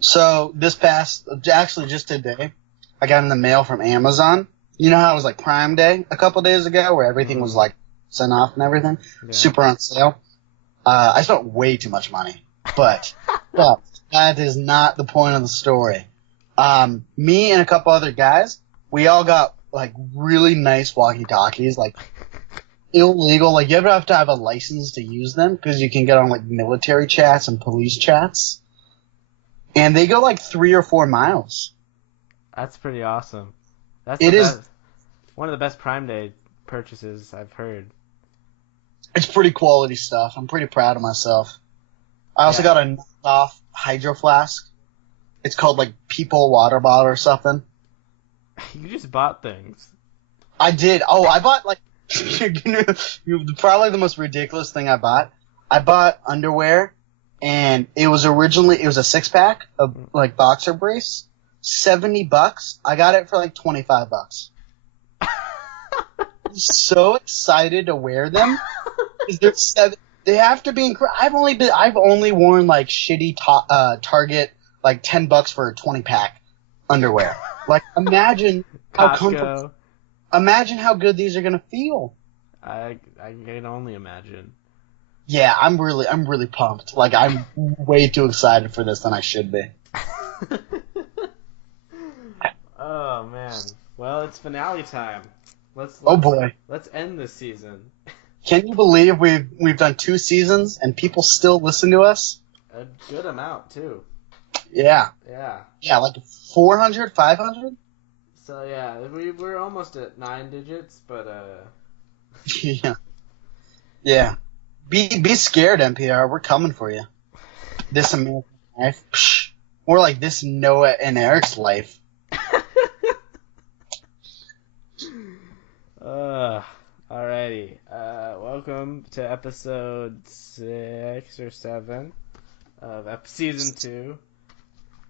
So actually just today, I got in the mail from Amazon. You know how it was like Prime Day a couple days ago where everything was like sent off and everything? Yeah. Super on sale. I spent way too much money, but that is not the point of the story. Me and a couple other guys, we all got like really nice walkie-talkies, like illegal. Like you ever have to have a license to use them because you can get on like military chats and police chats, and they go like 3 or 4 miles. That's pretty awesome. That's one of the best Prime Day purchases I've heard. It's pretty quality stuff. I'm pretty proud of myself. I also got a knockoff Hydro Flask. It's called like People Water Bottle or something. You just bought things. I did. Oh, I bought like probably the most ridiculous thing I bought. I bought underwear, and it was a 6-pack of like boxer briefs. $70. I got it for like $25. I'm so excited to wear them. They have to be incredible. I've only worn like shitty Target like $10 for a 20-pack underwear. Like imagine how comfortable. Imagine how good these are gonna feel. I can only imagine. Yeah, I'm really pumped. Like I'm way too excited for this than I should be. Oh man. Well, it's finale time. Let's end this season. Can you believe we've done 2 seasons and people still listen to us? A good amount too. Yeah. Yeah. Yeah, like 400, 500? So yeah, we're almost at 9 digits, but Yeah. Yeah. Be scared, NPR. We're coming for you. This American life. Psh, more like this Noah and Eric's life. Alrighty. Welcome to episode 6 or 7 of season 2.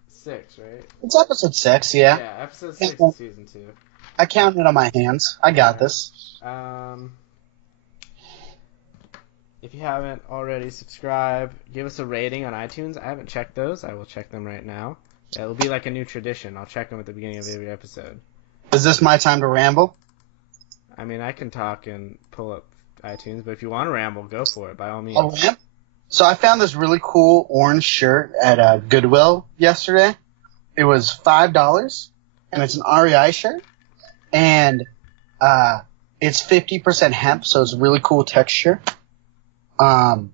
6, right? It's episode 6, yeah. Yeah, episode 6 of season 2. I counted on my hands. I got this. If you haven't already, subscribe. Give us a rating on iTunes. I haven't checked those. I will check them right now. It'll be like a new tradition. I'll check them at the beginning of every episode. Is this my time to ramble? I mean, I can talk and pull up iTunes, but if you want to ramble, go for it, by all means. Oh, yeah? So I found this really cool orange shirt at Goodwill yesterday. It was $5, and it's an REI shirt, and it's 50% hemp, so it's a really cool texture. And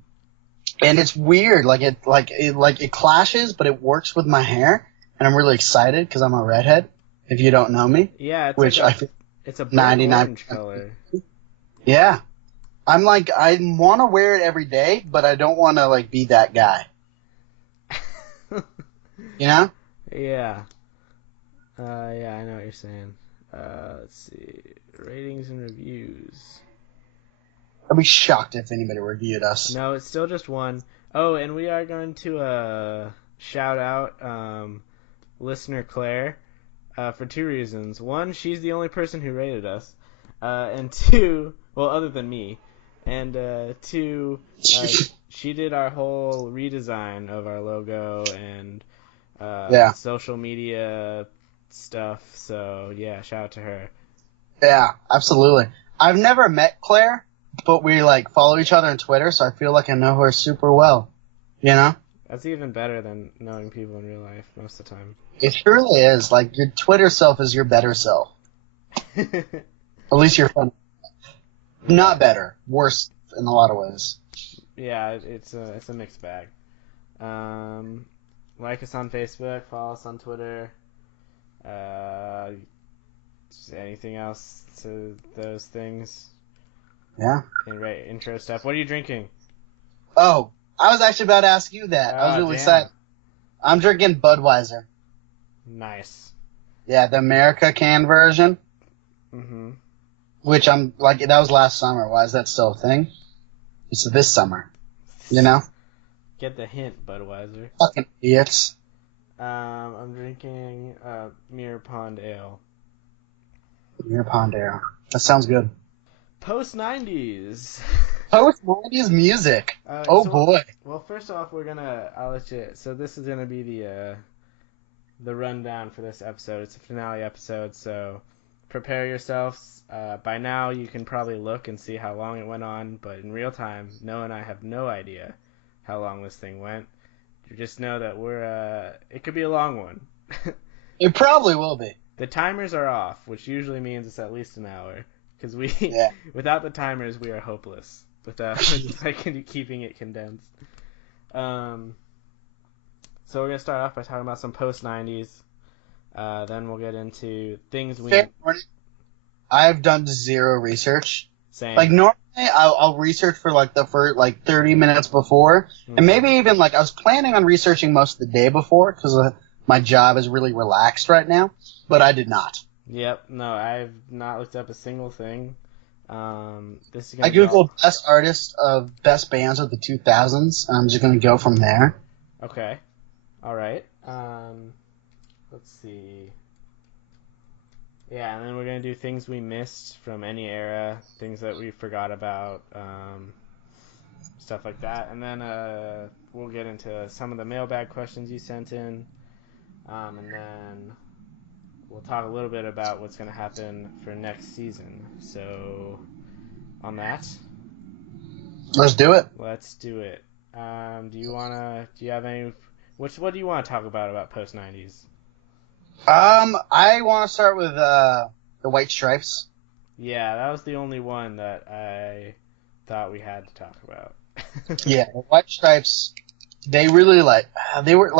it's weird, it clashes, but it works with my hair, and I'm really excited because I'm a redhead. If you don't know me, yeah, it's a 99 orange color. Yeah. I'm like, I want to wear it every day, but I don't want to, like, be that guy. You know? Yeah. Yeah, I know what you're saying. Let's see. Ratings and reviews. I'd be shocked if anybody reviewed us. No, it's still just 1. Oh, and we are going to shout out listener Claire for 2 reasons. 1, she's the only person who rated us. And 2, well, other than me. And 2, she did our whole redesign of our logo and social media stuff. So, yeah, shout out to her. Yeah, absolutely. I've never met Claire, but we, like, follow each other on Twitter, so I feel like I know her super well. You know? That's even better than knowing people in real life most of the time. It really is. Like, your Twitter self is your better self. At least you're fun. Not better. Worse in a lot of ways. Yeah, it's a mixed bag. Like us on Facebook, follow us on Twitter. Anything else to those things? Yeah. Intro stuff. What are you drinking? Oh, I was actually about to ask you that. I was really excited. I'm drinking Budweiser. Nice. Yeah, the America can version. Mm-hmm. Which I'm like, that was last summer. Why is that still a thing? It's this summer. You know? Get the hint, Budweiser. Fucking idiots. I'm drinking Mirror Pond Ale. Mirror Pond Ale. That sounds good. Post 90s. Post-90s music. Oh, So, boy. well, first off, I'll let you. So this is gonna be the rundown for this episode. It's a finale episode, so prepare yourselves. By now, you can probably look and see how long it went on, but in real time, Noah and I have no idea how long this thing went. You just know that it could be a long one. It probably will be. The timers are off, which usually means it's at least an hour. Because Yeah. without the timers, we are hopeless. Without keeping it condensed. So we're gonna start off by talking about some post '90s. Then we'll get into things we. Fair warning, I've done zero research. Same. Like normally, I'll research for like the first 30 minutes before, and maybe even I was planning on researching most of the day before because my job is really relaxed right now, but I did not. Yep. No, I've not looked up a single thing. This is I googled best artists of best bands of the 2000s, and I'm just gonna go from there. Okay. All right. Let's see. Yeah, and then we're gonna do things we missed from any era, things that we forgot about, stuff like that, and then we'll get into some of the mailbag questions you sent in, and then we'll talk a little bit about what's gonna happen for next season. So, on that, Let's do it. let's do it. Do you have any? What do you want to talk about post '90s? I want to start with the White Stripes. Yeah, that was the only one that I thought we had to talk about. Yeah, the White Stripes. They really they were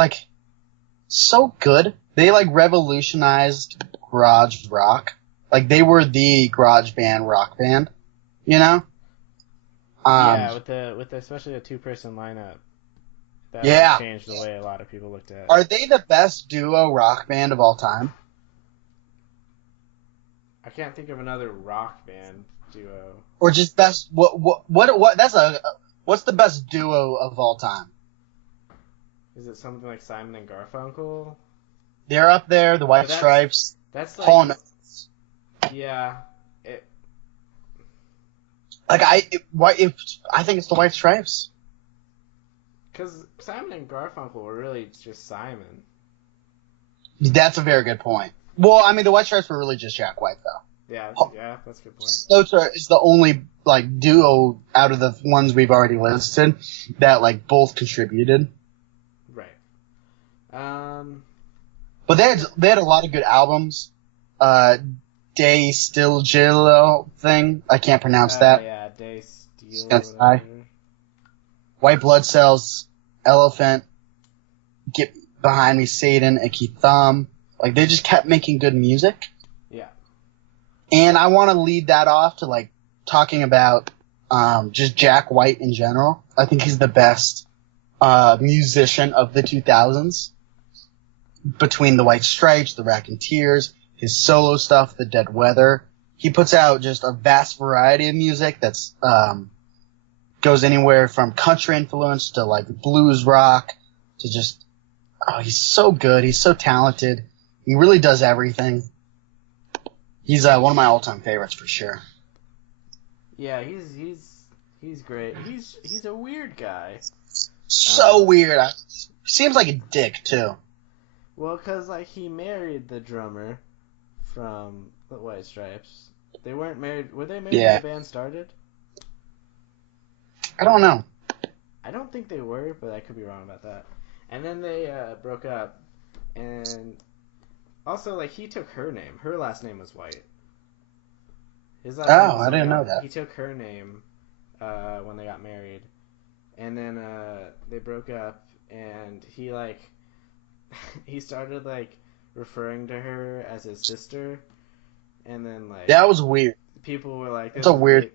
so good. They revolutionized garage rock. They were the garage band rock band, you know? Yeah, with especially a 2-person lineup. That Yeah. changed the way a lot of people looked at it. Are they the best duo rock band of all time? I can't think of another rock band duo. Or just best what's the best duo of all time? Is it something like Simon and Garfunkel? They're up there, the White But that's- Stripes. That's Paul and yeah. I think it's the White Stripes. Because Simon and Garfunkel were really just Simon. That's a very good point. Well, I mean, the White Stripes were really just Jack White, though. Yeah, that's a good point. Sloter is the only duo out of the ones we've already listed that both contributed. Right. But they had a lot of good albums. Day Still Gillo thing. I can't pronounce that. Yeah, Day Steel. That's high. White Blood Cells, Elephant, Get Behind Me, Satan, Icky Thumb. They just kept making good music. Yeah. And I want to lead that off to talking about just Jack White in general. I think he's the best musician of the 2000s. Between the White Stripes, the Raconteurs, his solo stuff, the Dead Weather, he puts out just a vast variety of music that's goes anywhere from country influence to blues rock to just he's so good. He's so talented. He really does everything. He's one of my all-time favorites for sure. Yeah, he's great. He's a weird guy. So weird. Seems like a dick too. Well, because he married the drummer from the White Stripes. They weren't married. Were they married when the band started? I don't know. I don't think they were, but I could be wrong about that. And then they broke up, and also he took her name. Her last name was White. His last name was I didn't know that. He took her name when they got married, and then they broke up, and he he started referring to her as his sister, and then that was weird. People were like, "It's a weird."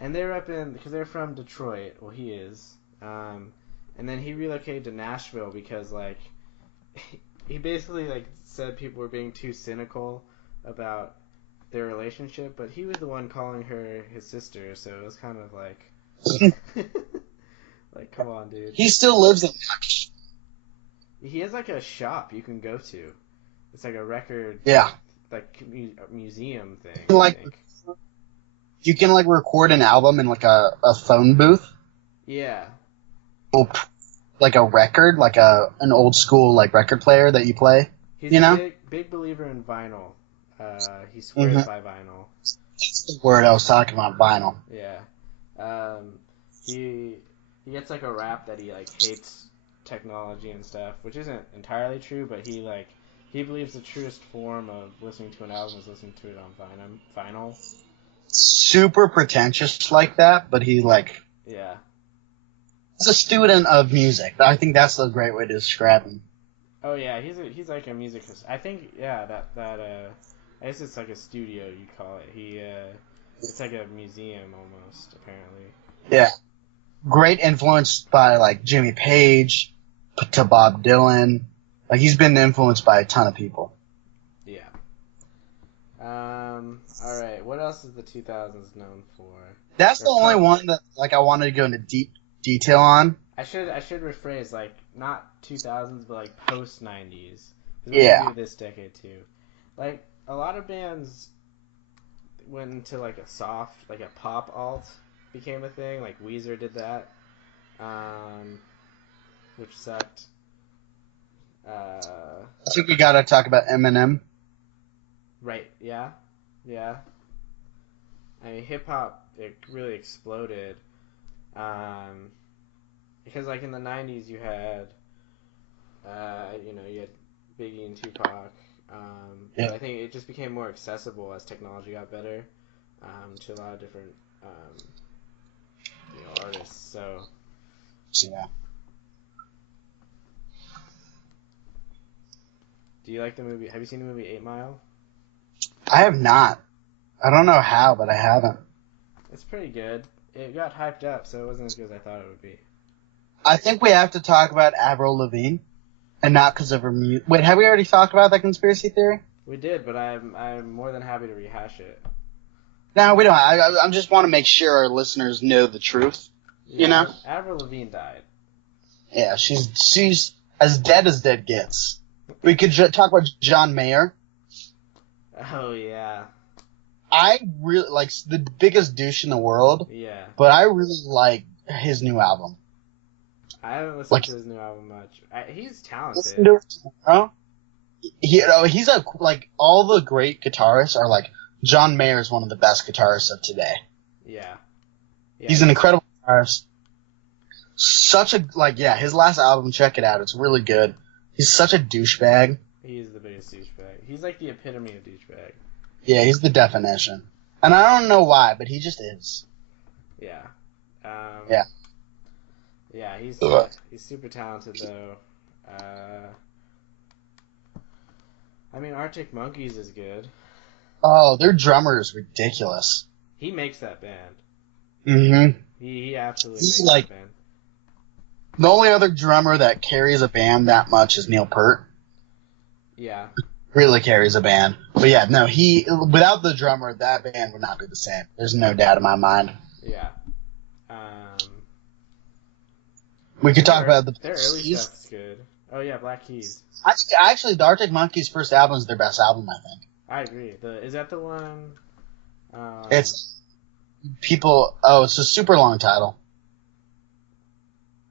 And they're because they're from Detroit. Well, he is. And then he relocated to Nashville because he basically said people were being too cynical about their relationship, but he was the one calling her his sister, so it was kind of come on, dude. He still lives in Nashville. He has a shop you can go to. It's a record, yeah, museum thing. You can like record an album in like a phone booth, Yeah. or like a record, like an old school like record player that you play. He's You a know, big believer in vinyl. He mm-hmm. swears by vinyl. That's the word I was talking about, vinyl. Yeah. Um, he he gets like a rap that he like hates technology and stuff, which isn't entirely true, but he believes the truest form of listening to an album is listening to it on vinyl. Super pretentious like that, but he like Yeah. he's a student of music. I think that's a great way to describe him. Oh yeah, he's like a music. I think yeah that I guess it's like a studio you call it. It's like a museum almost apparently. Yeah, great influenced by like Jimmy Page to Bob Dylan. Like he's been influenced by a ton of people. Yeah. All right. What else is the 2000s known for? That's the only one that like I wanted to go into deep detail on. I should rephrase like not 2000s but like post 90s. Yeah. We do this decade too. Like a lot of bands went into like a soft, like a pop alt became a thing. Like Weezer did that, which sucked. I think we gotta talk about Eminem. Right. Yeah. Yeah. I mean, hip hop it really exploded, because like in the '90s you had, you had Biggie and Tupac. Yeah. But I think it just became more accessible as technology got better, to a lot of different, artists. So. Yeah. Do you like the movie? Have you seen the movie 8 Mile? I have not. I don't know how, but I haven't. It's pretty good. It got hyped up, so it wasn't as good as I thought it would be. I think we have to talk about Avril Lavigne, and not because of her music. Wait, have we already talked about that conspiracy theory? We did, but I'm more than happy to rehash it. No, we don't. I just want to make sure our listeners know the truth. Yeah, you know? Avril Lavigne died. Yeah, she's as dead gets. We could talk about John Mayer. Oh yeah. I really like the biggest douche in the world. Yeah. But I really like his new album. I haven't listened to his new album much. He's talented. Listen to it tomorrow. He's all the great guitarists are like John Mayer is one of the best guitarists of today. Yeah. He's an incredible guitarist. Such a his last album, check it out. It's really good. He's such a douchebag. He's the biggest douchebag. He's like the epitome of douchebag. Yeah, he's the definition. And I don't know why, but he just is. Yeah. Yeah. Yeah, he's super talented though. I mean, Arctic Monkeys is good. Oh, their drummer is ridiculous. He makes that band. Mm-hmm. He absolutely makes that band. The only other drummer that carries a band that much is Neil Peart. Yeah. Really carries a band. But yeah, no, without the drummer, that band would not be the same. There's no doubt in my mind. Yeah. We could talk about their early stuff's good. Oh yeah, Black Keys. Actually, the Arctic Monkeys' first album is their best album, I think. I agree. Is that the one? It's a super long title.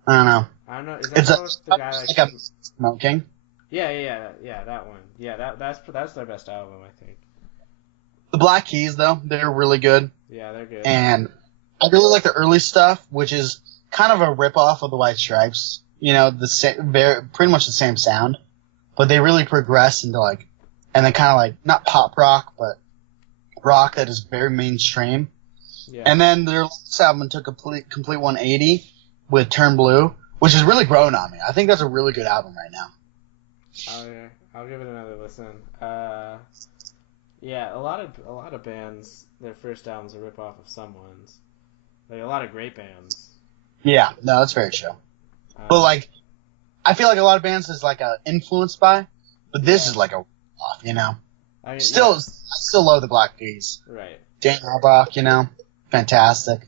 I don't know. Is that the guy like a smoking? Yeah, that one. Yeah, that's their best album, I think. The Black Keys, though, they're really good. Yeah, they're good. And I really like the early stuff, which is kind of a rip-off of the White Stripes. You know, pretty much the same sound, but they really progress into and then kind of not pop rock, but rock that is very mainstream. Yeah. And then their last album took a complete 180 with Turn Blue, which has really grown on me. I think that's a really good album right now. Oh yeah, I'll give it another listen. Yeah, a lot of bands, their first albums are rip off of someone's. Like a lot of great bands. Yeah, no, that's very true. But I feel like a lot of bands is influenced by, but this is a off, you know. I still love the Black Keys. Right. Dan Auerbach, fantastic.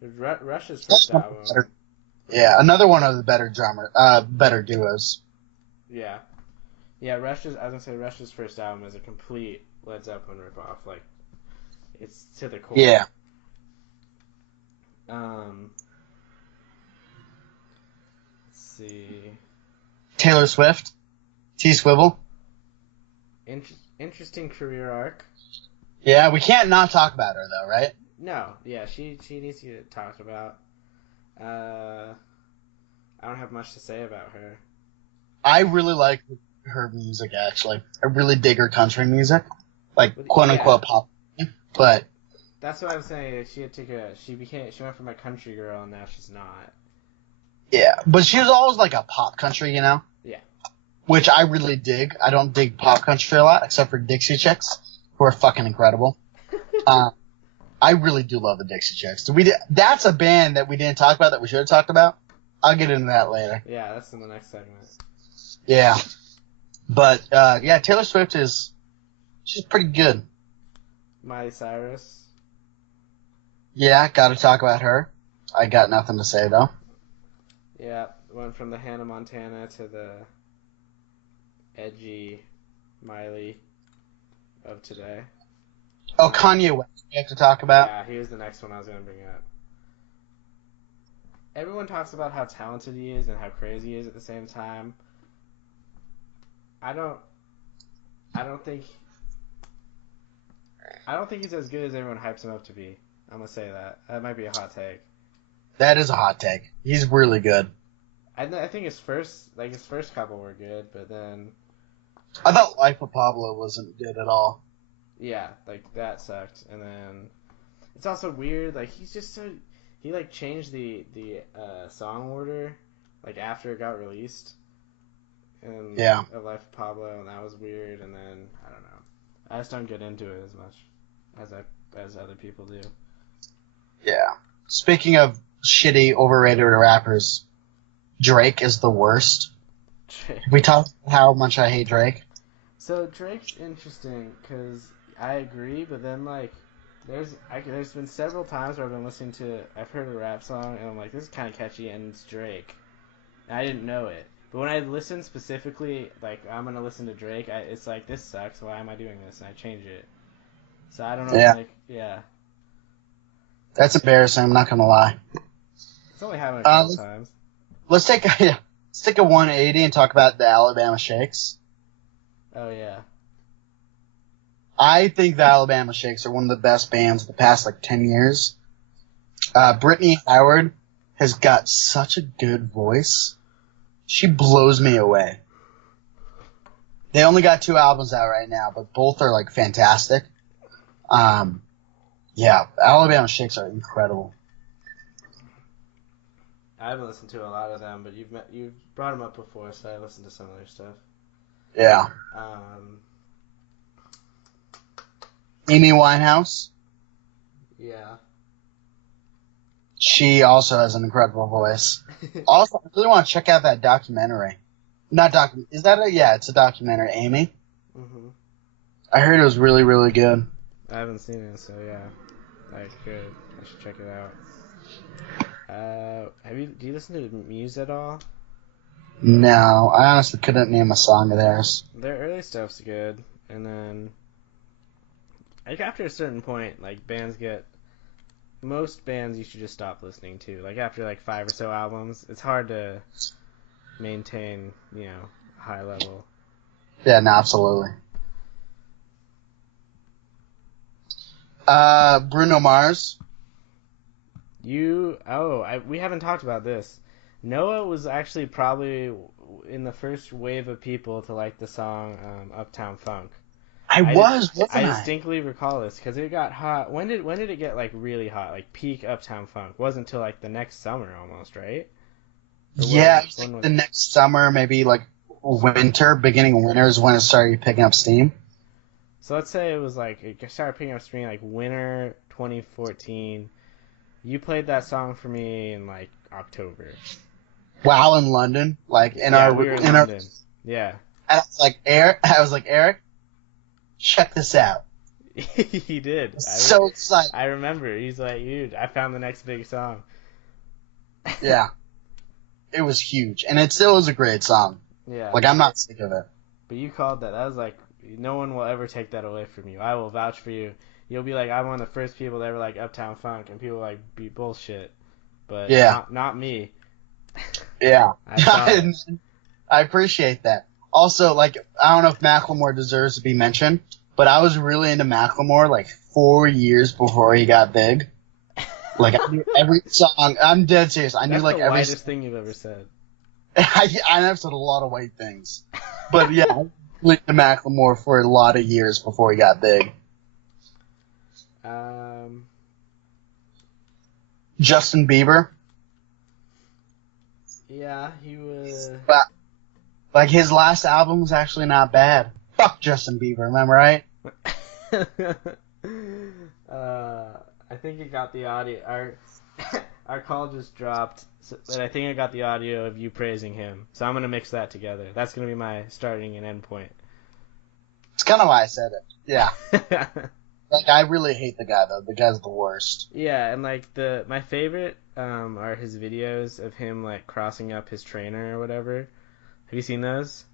Rush's first album. Yeah, another one of the better duos. Yeah. Yeah, Rush's first album is a complete Led Zeppelin ripoff. It's to the core. Yeah. Um, let's see. Taylor Swift, T Swivel. Interesting career arc. Yeah, we can't not talk about her though, right? No, yeah, she needs to get talked about. I don't have much to say about her. I really like her music actually. I really dig her country music, like quote Yeah, unquote pop. But that's what I'm saying. She went from a country girl and now she's not. yeah, but she was always like a pop country, you know? Yeah. Which I really dig. I don't dig pop country a lot, except for Dixie Chicks, who are fucking incredible. I really do love the Dixie Chicks. That's a band that we didn't talk about that we should have talked about. I'll get into that later. Yeah, that's in the next segment. Yeah. But, yeah, Taylor Swift she's pretty good. Miley Cyrus. Yeah, gotta talk about her. I got nothing to say, though. Yeah, went from the Hannah Montana to the edgy Miley of today. Oh, Kanye West we have to talk about. Yeah, he was the next one I was going to bring up. Everyone talks about how talented he is and how crazy he is at the same time. I don't think he's as good as everyone hypes him up to be. I'm gonna say that. That might be a hot take. That is a hot take. He's really good. I think his first couple were good, but then I thought Life of Pablo wasn't good at all. yeah, like that sucked. And then it's also weird. Like he's just so he like changed the song order like after it got released. And Yeah. A Life of Pablo, and that was weird. And then I don't know. I just don't get into it as much as other people do. Yeah. Speaking of shitty, overrated rappers, Drake is the worst. We talked about how much I hate Drake. So Drake's interesting because I agree, but then like there's been several times where I've heard a rap song and I'm like, this is kind of catchy and it's Drake. And I didn't know it. But when I listen specifically, like I'm gonna listen to Drake, it's like this sucks. Why am I doing this? And I change it. So I don't know. Yeah. Like yeah, That's embarrassing. I'm not gonna lie. it's only happened a couple times. Let's take a 180 and talk about the Alabama Shakes. Oh yeah. I think the Alabama Shakes are one of the best bands of the past 10 years. Brittany Howard has got such a good voice. She blows me away. They only got 2 albums out right now, but both are fantastic. Yeah, Alabama Shakes are incredible. I haven't listened to a lot of them, but you've brought them up before, so I listened to some of their stuff. Yeah. Amy Winehouse. Yeah. She also has an incredible voice. Also, I really want to check out that documentary. Is that it's a documentary, Amy. Mhm. I heard it was really, really good. I haven't seen it, so yeah, I should check it out. Do you listen to Muse at all? No, I honestly couldn't name a song of theirs. Their early stuff's good, and then after a certain point, most bands you should just stop listening to. After 5 or so albums, it's hard to maintain, high level. Yeah, no, absolutely. Bruno Mars. We haven't talked about this. Noah was actually probably in the first wave of people to like the song Uptown Funk. I distinctly recall this because it got hot. When did it get really hot? Peak Uptown Funk wasn't until the next summer almost, right? Yeah, the next summer, maybe winter, beginning of winter is when it started picking up steam. So let's say it was it started picking up steam winter 2014. You played that song for me in October. Wow, in London, we were in London. Yeah. And I was like, Eric, check this out. He did. So excited. I remember. He's like, dude, I found the next big song. Yeah. It was huge, and it still is a great song. Yeah. I'm not sick of it. But you called that. That was no one will ever take that away from you. I will vouch for you. You'll be I'm one of the first people to ever Uptown Funk, and people be bullshit. but Yeah. not me. Yeah. I saw it. I appreciate that. Also, like, I don't know if Macklemore deserves to be mentioned, but I was really into Macklemore like 4 years before he got big. Like, I knew every song. I'm dead serious. I knew That's like the every. whitest thing you've ever said. I have said a lot of white things, but yeah, I was really into Macklemore for a lot of years before he got big. Justin Bieber. Yeah, he was. But, like, his last album was actually not bad. Fuck Justin Bieber, remember, right? I think it got the audio. Our call just dropped, but I think I got the audio of you praising him. So I'm gonna mix that together. That's gonna be my starting and end point. It's kind of why I said it. Yeah. Like, I really hate the guy, though. The guy's the worst. Yeah, and like my favorite are his videos of him like crossing up his trainer or whatever. Have you seen those?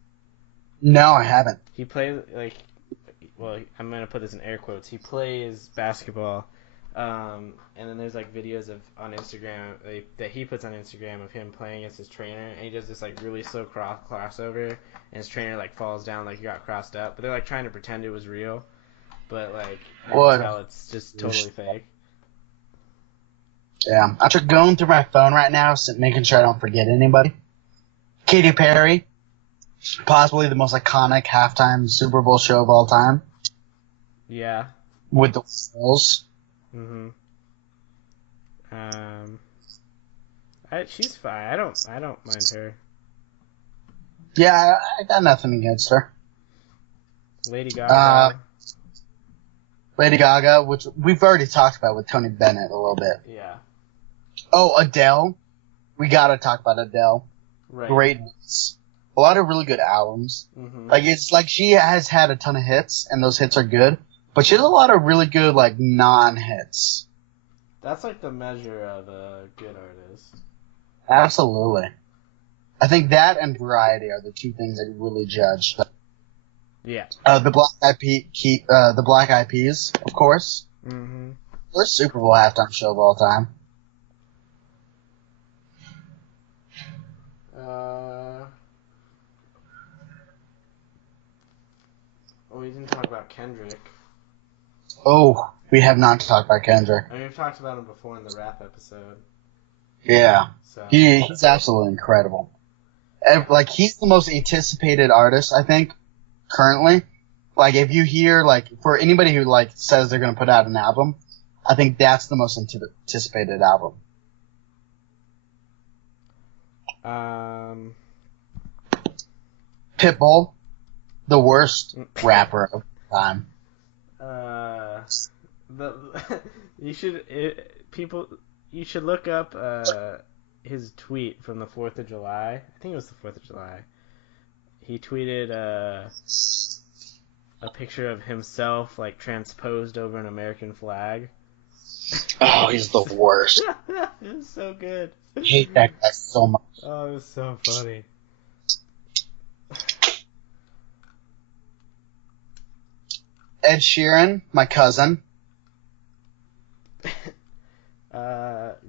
No, I haven't. He plays like, well, I'm gonna put this in air quotes. He plays basketball, and then there's like videos on Instagram that he puts on Instagram of him playing against his trainer, and he does this like really slow crossover, and his trainer like falls down like he got crossed up, but they're like trying to pretend it was real, but like you can tell it's just totally fake. Yeah, I'm just going through my phone right now, making sure I don't forget anybody. Katy Perry, possibly the most iconic halftime Super Bowl show of all time. Yeah. With the Bulls. Mm-hmm. She's fine. I don't mind her. Yeah, I got nothing against her. Lady Gaga. Lady Gaga, which we've already talked about with Tony Bennett a little bit. Yeah. Oh, Adele. We gotta talk about Adele. Right. Greatness. A lot of really good albums. Mm-hmm. Like, it's like she has had a ton of hits, and those hits are good. But she has a lot of really good, like, non-hits. That's like the measure of a good artist. Absolutely. I think that and variety are the two things that you really judge. Yeah. The Black Eyed Peas, of course. Mm-hmm. First Super Bowl halftime show of all time. We didn't talk about Kendrick. Oh, we have not talked about Kendrick. I mean, we've talked about him before in the rap episode. Yeah. So. He's absolutely incredible. Like, he's the most anticipated artist, I think, currently. Like, if you hear, like, for anybody who, like, says they're going to put out an album, I think that's the most anticipated album. Pitbull, the worst rapper of the time. You should look up his tweet from the 4th of July. I think it was the 4th of July. He tweeted a picture of himself like transposed over an American flag. Oh, he's the worst. It was so good. I hate that guy so much. Oh, it was so funny. Ed Sheeran, my cousin.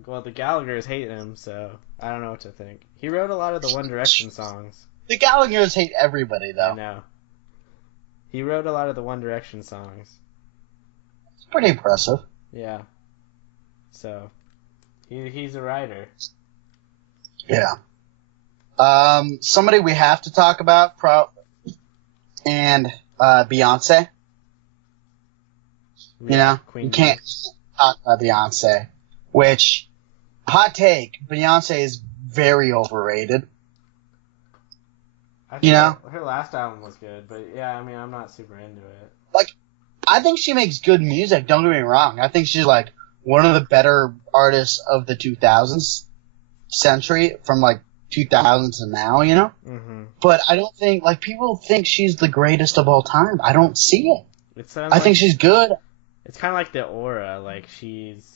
Well, the Gallaghers hate him, so I don't know what to think. He wrote a lot of the One Direction songs. The Gallaghers hate everybody, though. I know. He wrote a lot of the One Direction songs. It's pretty impressive. Yeah. So, he's a writer. Yeah. Somebody we have to talk about, Beyonce. You know, Queen you can't talk about Beyonce. Which, hot take, Beyonce is very overrated. I think her last album was good, but yeah, I mean, I'm not super into it. Like, I think she makes good music, don't get me wrong. I think she's, like, one of the better artists of the 2000s century, from, like, 2000 to now, you know? Mm-hmm. But I don't think, like, people think she's the greatest of all time. I don't see it. I think she's good. It's kind of like the aura, like, she's,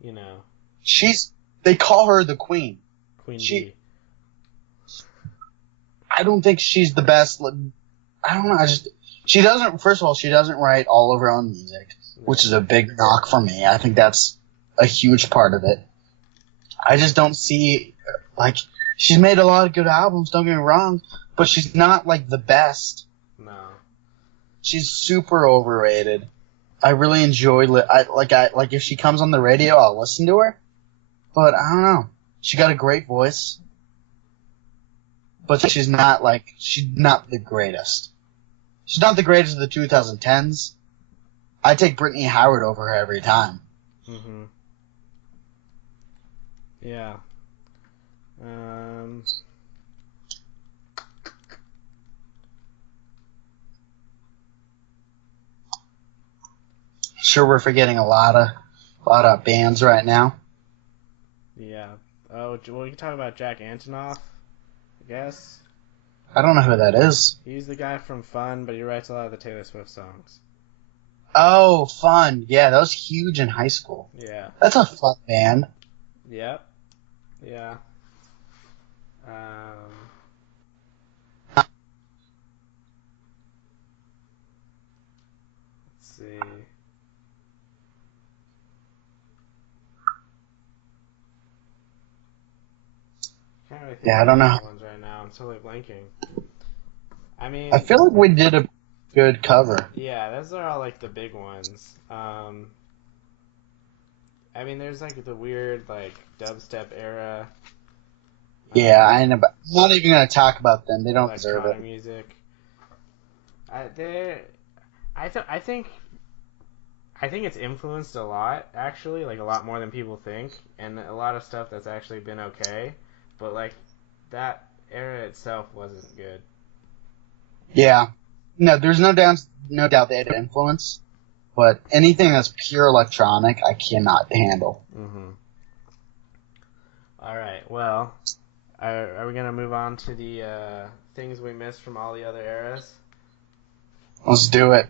you know. They call her the queen. Queen Bee. I don't think she's the best. I don't know. First of all, she doesn't write all of her own music, which is a big knock for me. I think that's a huge part of it. I just don't see, like, she's made a lot of good albums, don't get me wrong, but she's not, like, the best. No. She's super overrated. I really enjoy, like, if she comes on the radio, I'll listen to her, but I don't know. She got a great voice, but she's not the greatest. She's not the greatest of the 2010s. I take Brittany Howard over her every time. Mm-hmm. Yeah. Sure, we're forgetting a lot of bands right now. Yeah. Oh, well, we can talk about Jack Antonoff, I guess. I don't know who that is. He's the guy from Fun, but he writes a lot of the Taylor Swift songs. Oh, Fun. Yeah, that was huge in high school. Yeah. That's a fun band. Yep. Yeah. Let's see. Can't really think Yeah, I of don't the know. other ones right now. I'm totally blanking. I mean, I feel like we did a good cover. yeah, those are all like the big ones. I mean, there's like the weird like dubstep era. Yeah, I know. But I'm not even going to talk about them. They don't deserve Electronic it. music. I think it's influenced a lot, actually, like a lot more than people think, and a lot of stuff that's actually been okay, but like that era itself wasn't good. Yeah. No, there's no doubt they had influence, but anything that's pure electronic, I cannot handle. Mm-hmm. All right. Well, are we gonna move on to the things we missed from all the other eras? Let's do it.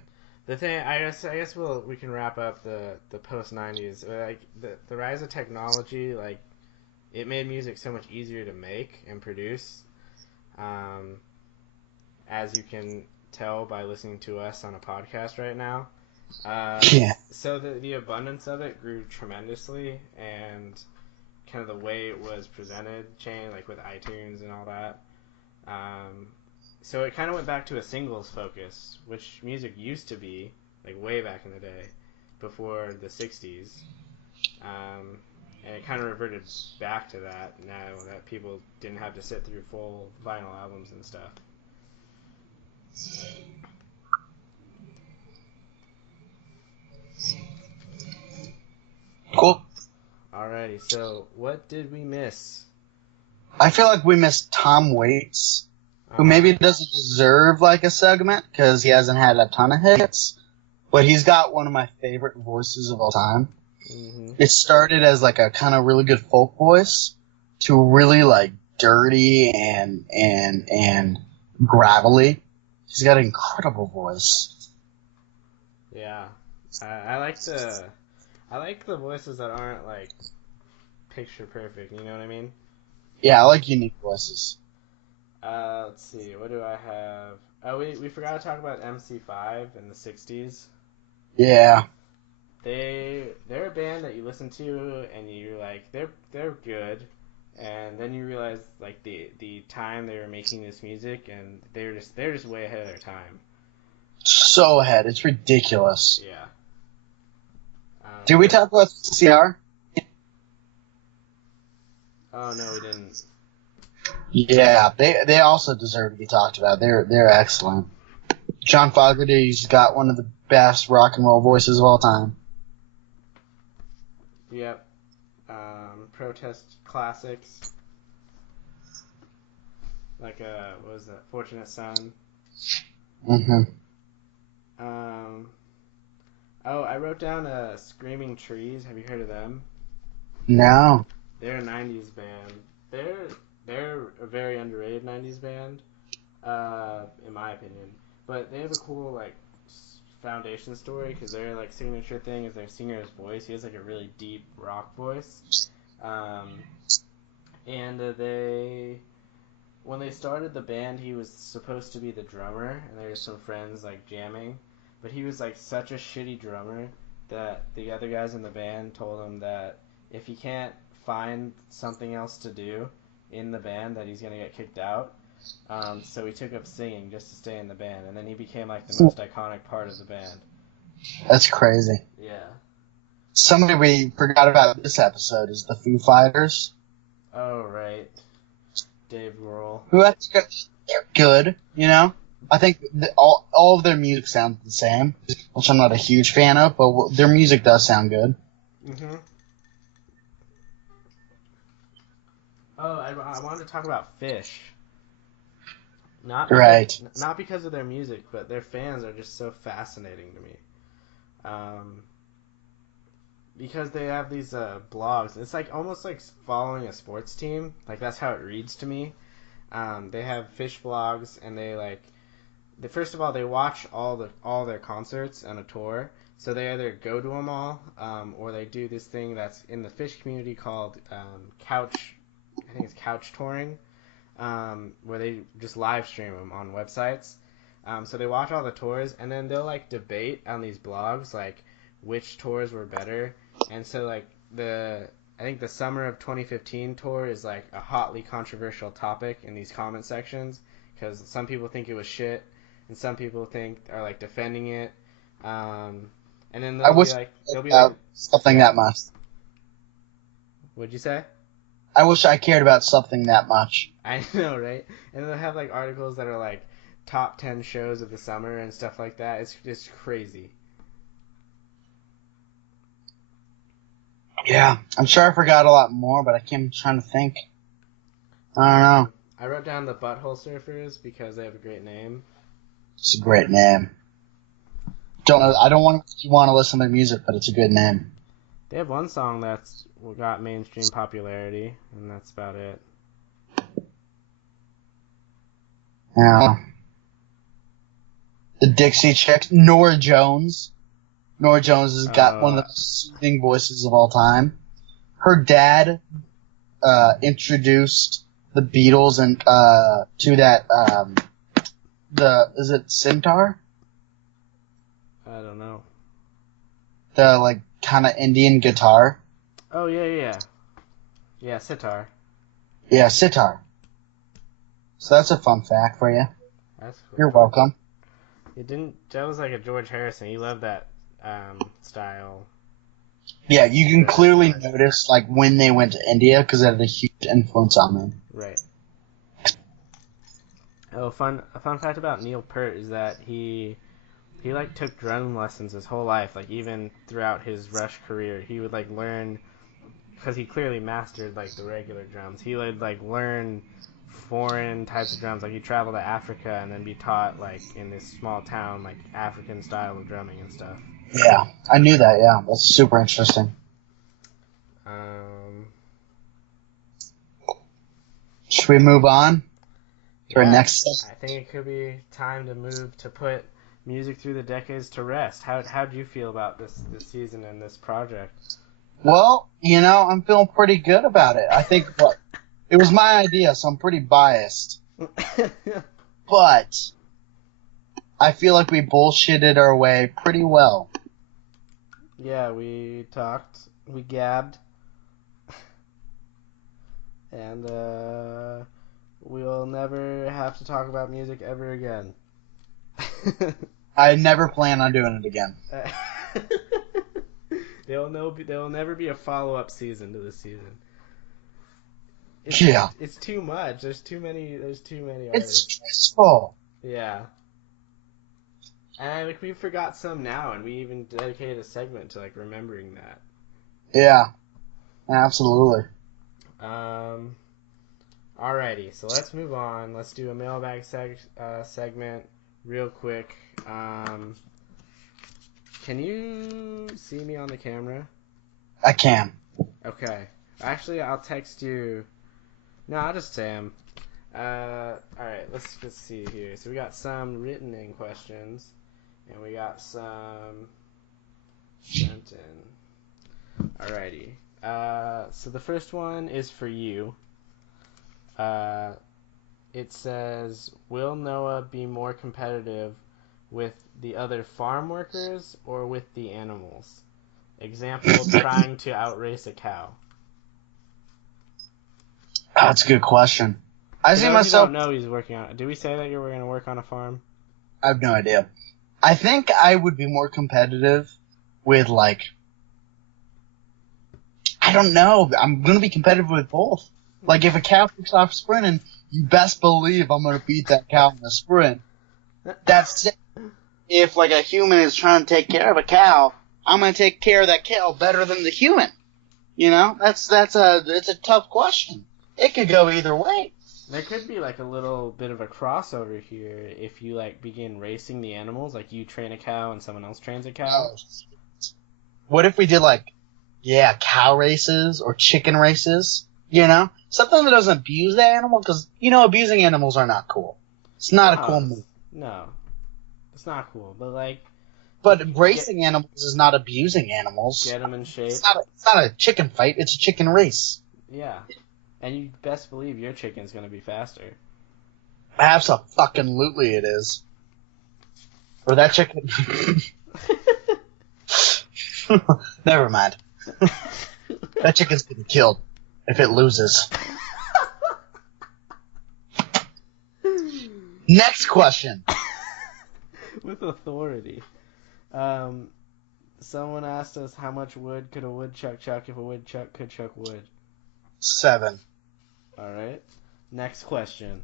The thing, I guess we can wrap up the post '90s. Like the rise of technology, like it made music so much easier to make and produce. As you can tell by listening to us on a podcast right now. Yeah. So the abundance of it grew tremendously, and kind of the way it was presented changed, like with iTunes and all that. So it kind of went back to a singles focus, which music used to be, like way back in the day, before the 60s. And it kind of reverted back to that now that people didn't have to sit through full vinyl albums and stuff. Cool. Alrighty, so what did we miss? I feel like we missed Tom Waits, who maybe doesn't deserve like a segment because he hasn't had a ton of hits, but he's got one of my favorite voices of all time. Mm-hmm. It started as like a kind of really good folk voice to really like dirty and gravelly. He's got an incredible voice. Yeah, I like the voices that aren't like picture perfect. You know what I mean? Yeah, I like unique voices. Let's see. What do I have? Oh, we forgot to talk about MC5 in the '60s. Yeah. They're a band that you listen to and you're like they're good, and then you realize like the time they were making this music, and they're just way ahead of their time. So ahead. It's ridiculous. Yeah. Did we talk about CR? Oh no, we didn't. Yeah, they also deserve to be talked about. They're excellent. John Fogerty's got one of the best rock and roll voices of all time. Yep. Protest classics. Like what was that? Fortunate Son. Mm-hmm. Oh, I wrote down Screaming Trees. Have you heard of them? No. They're a '90s band. They're a very underrated '90s band, in my opinion. But they have a cool like foundation story because their like signature thing is their singer's voice. He has like a really deep rock voice. And when they started the band, he was supposed to be the drummer, and there were some friends like jamming, but he was like such a shitty drummer that the other guys in the band told him that if he can't find something else to do in the band that he's gonna get kicked out. So he took up singing just to stay in the band, and then he became like the most iconic part of the band. That's crazy. Yeah. Somebody we forgot about this episode is the Foo Fighters. Oh right. Dave Grohl. Who I think they're good, you know. I think all of their music sounds the same, which I'm not a huge fan of, but their music does sound good. Mhm. Oh, I wanted to talk about Fish. Not because of their music, but their fans are just so fascinating to me. Because they have these blogs. It's like almost like following a sports team. Like that's how it reads to me. They have Fish blogs, and first of all, they watch all their concerts on a tour. So they either go to them all, or they do this thing that's in the Fish community called couch. I think it's couch touring, where they just live stream them on websites. So they watch all the tours, and then they'll like debate on these blogs like which tours were better. And so like I think the summer of 2015 tour is like a hotly controversial topic in these comment sections because some people think it was shit, and some people are like defending it. And then they'll be like something that much. What'd you say? I wish I cared about something that much. I know, right? And they'll have like articles that are like top 10 shows of the summer and stuff like that. It's just crazy. Yeah, I'm sure I forgot a lot more, but I'm trying to think. I don't know. I wrote down the Butthole Surfers because they have a great name. It's a great name. I don't want to listen to their music, but it's a good name. They have one song that's got mainstream popularity, and that's about it. Yeah. The Dixie Chicks, Norah Jones. Norah Jones has got one of the most soothing voices of all time. Her dad introduced the Beatles and to that is it Centaur? I don't know. The like kind of Indian guitar. Oh yeah, sitar. Yeah, sitar. So that's a fun fact for you. That's cool. You're welcome. That was like a George Harrison. You love that style. Yeah, you can clearly notice like when they went to India because it had a huge influence on them. Right. Oh, a fun fact about Neil Peart is that he like took drum lessons his whole life. Like even throughout his Rush career, he would like learn because he clearly mastered like the regular drums. He would like learn foreign types of drums. Like he'd travel to Africa and then be taught like in this small town like African style of drumming and stuff. Yeah, I knew that. Yeah, that's super interesting. Should we move on to our next segment? I think it could be time to move to put music through the decades to rest. How'd you feel about this season and this project? Well, I'm feeling pretty good about it. I think it was my idea, so I'm pretty biased. But I feel like we bullshitted our way pretty well. Yeah, we talked, we gabbed, and we'll never have to talk about music ever again. I never plan on doing it again. There will never be a follow-up season to this season. It's too much. There's too many artists. It's stressful. Yeah. And we forgot some now, and we even dedicated a segment to like remembering that. Yeah, absolutely. Alrighty, so let's move on. Let's do a mailbag segment real quick. Can you see me on the camera? I can. Okay. Actually, I'll text you. No, I'll just say them. Alright, let's see here. So we got some written in questions, and we got some sent in. Alrighty. So the first one is for you. It says, will Noah be more competitive with the other farm workers or with the animals? Example, trying to outrace a cow. That's a good question. I For see those myself. who don't know, he's working on. Did we say that you were going to work on a farm? I have no idea. I think I would be more competitive with, like, I don't know. I'm going to be competitive with both. Like, if a cow kicks off sprinting, you best believe I'm going to beat that cow in the sprint. That's it. If, like, a human is trying to take care of a cow, I'm going to take care of that cow better than the human. You know? It's a tough question. It could go either way. There could be like a little bit of a crossover here if you like begin racing the animals, like you train a cow and someone else trains a cow. Oh, what if we did, like, cow races or chicken races? You know? Something that doesn't abuse the animal, because, abusing animals are not cool. It's not a cool move. No. It's not cool, but like... But racing animals is not abusing animals. Get them in shape. It's not a chicken fight, it's a chicken race. Yeah. And you best believe your chicken's going to be faster. Absolutely it is. Or that chicken... Never mind. That chicken's getting killed if it loses. Next question. With authority. Someone asked us how much wood could a woodchuck chuck if a woodchuck could chuck wood. 7. Alright. Next question.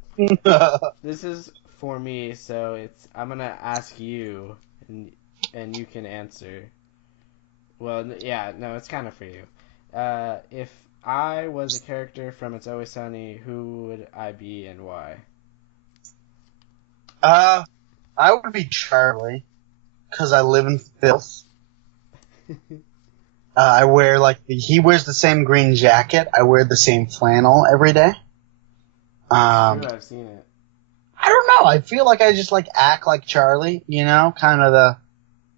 This is for me, so I'm gonna ask you, and you can answer. Well, yeah, no, it's kind of for you. If I was a character from It's Always Sunny, who would I be and why? I would be Charlie, because I live in filth. I wear, he wears the same green jacket. I wear the same flannel every day. True, I've seen it. I don't know. I feel like I just, act like Charlie, kind of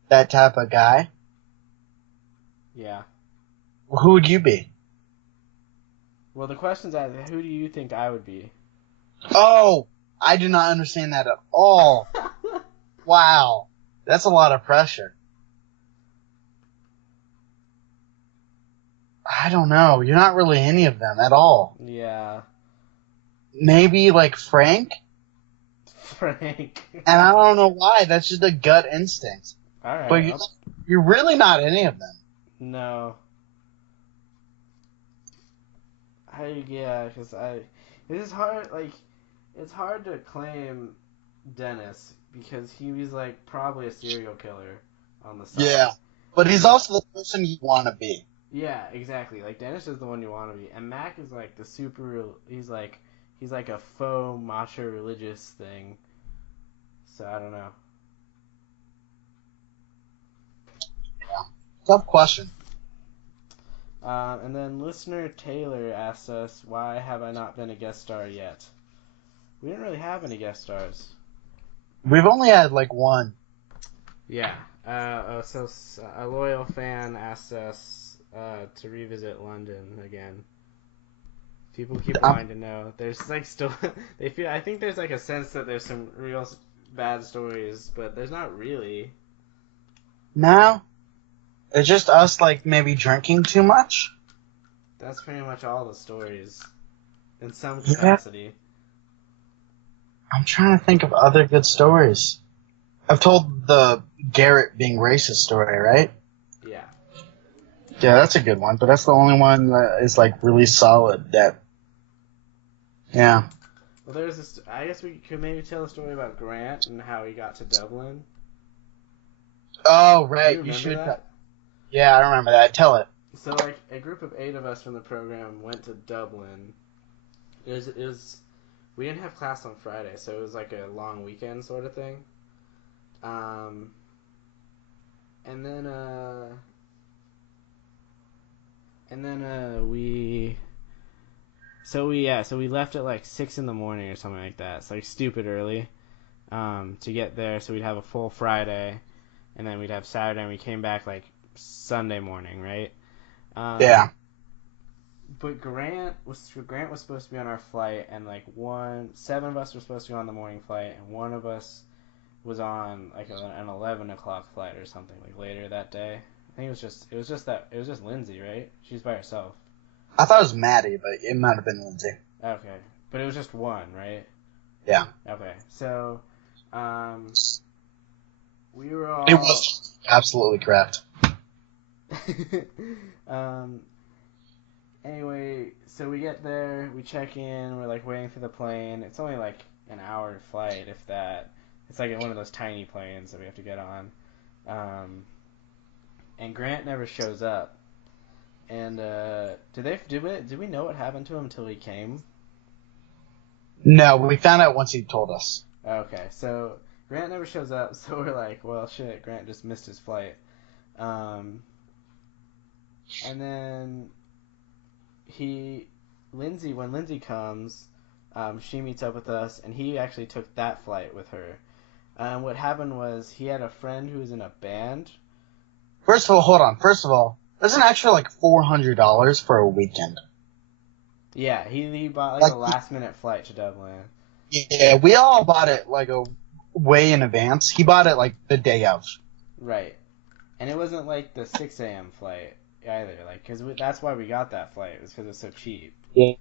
that type of guy. Yeah. Well, who would you be? Well, the question's who do you think I would be? Oh, I do not understand that at all. Wow. That's a lot of pressure. I don't know. You're not really any of them at all. Yeah. Maybe, Frank? Frank. And I don't know why. That's just a gut instinct. Alright. But you're really not any of them. No. Because this is hard, it's hard to claim Dennis, because he was, probably a serial killer on the side. Yeah. But he's also the person you want to be. Yeah, exactly. Dennis is the one you want to be. And Mac is, the super, he's like a faux macho religious thing. So, I don't know. Yeah. Tough question. And then listener Taylor asks us, why have I not been a guest star yet? We didn't really have any guest stars. We've only had, one. Yeah. So a loyal fan asked us to revisit London again. People keep wanting to know. There's, still... I think there's, a sense that there's some real bad stories, but there's not really. No. It's just us, maybe drinking too much. That's pretty much all the stories. In some capacity. Yeah. I'm trying to think of other good stories. I've told the Garrett being racist story, right? Yeah. Yeah, that's a good one, but that's the only one that is, really solid. Yeah. Well, there's this... I guess we could maybe tell a story about Grant and how he got to Dublin. Oh, right. Do you should. that? Yeah, I remember that. Tell it. So, a group of 8 of us from the program went to Dublin. It was we didn't have class on Friday, so it was a long weekend sort of thing. And then we left at 6 in the morning or something like that. It's stupid early to get there, so we'd have a full Friday, and then we'd have Saturday, and we came back Sunday morning, right? Yeah. But Grant was supposed to be on our flight, and 7 of us were supposed to go on the morning flight, and one of us was on an 11 o'clock flight or something later that day. I think it was just Lindsay, right? She's by herself. I thought it was Maddie, but it might have been Lindsay. Okay, but it was just one, right? Yeah. Okay, so we were It all was absolutely correct. um. Anyway, so we get there, we check in, we're like waiting for the plane. It's only like an hour flight, if that. It's like one of those tiny planes that we have to get on. And Grant never shows up. And did we know what happened to him until he came? No, we found out once he told us. Okay, so Grant never shows up, so we're like, well, shit, Grant just missed his flight. And then when Lindsay comes, she meets up with us, and he actually took that flight with her. What happened was he had a friend who was in a band. First of all, hold on. First of all, there's an extra like $400 for a weekend. Yeah, he bought like a last minute flight to Dublin. Yeah, we all bought it like a way in advance. He bought it like the day of. Right, and it wasn't like the 6 a.m. flight either. Like, cause that's why we got that flight. It was because it was so cheap. Yeah.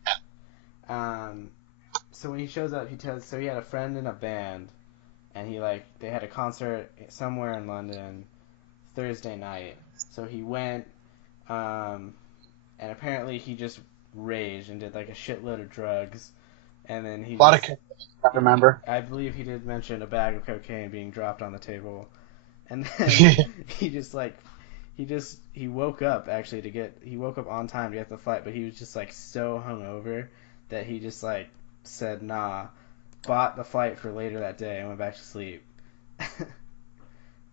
So when he shows up, so he had a friend in a band, and they had a concert somewhere in London Thursday night. So he went, and apparently he just raged and did like a shitload of drugs, and then A lot of cocaine, I remember. I believe he did mention a bag of cocaine being dropped on the table, and then he woke up he woke up on time to get the flight, but he was just like so hungover that he just like said nah, bought the flight for later that day and went back to sleep.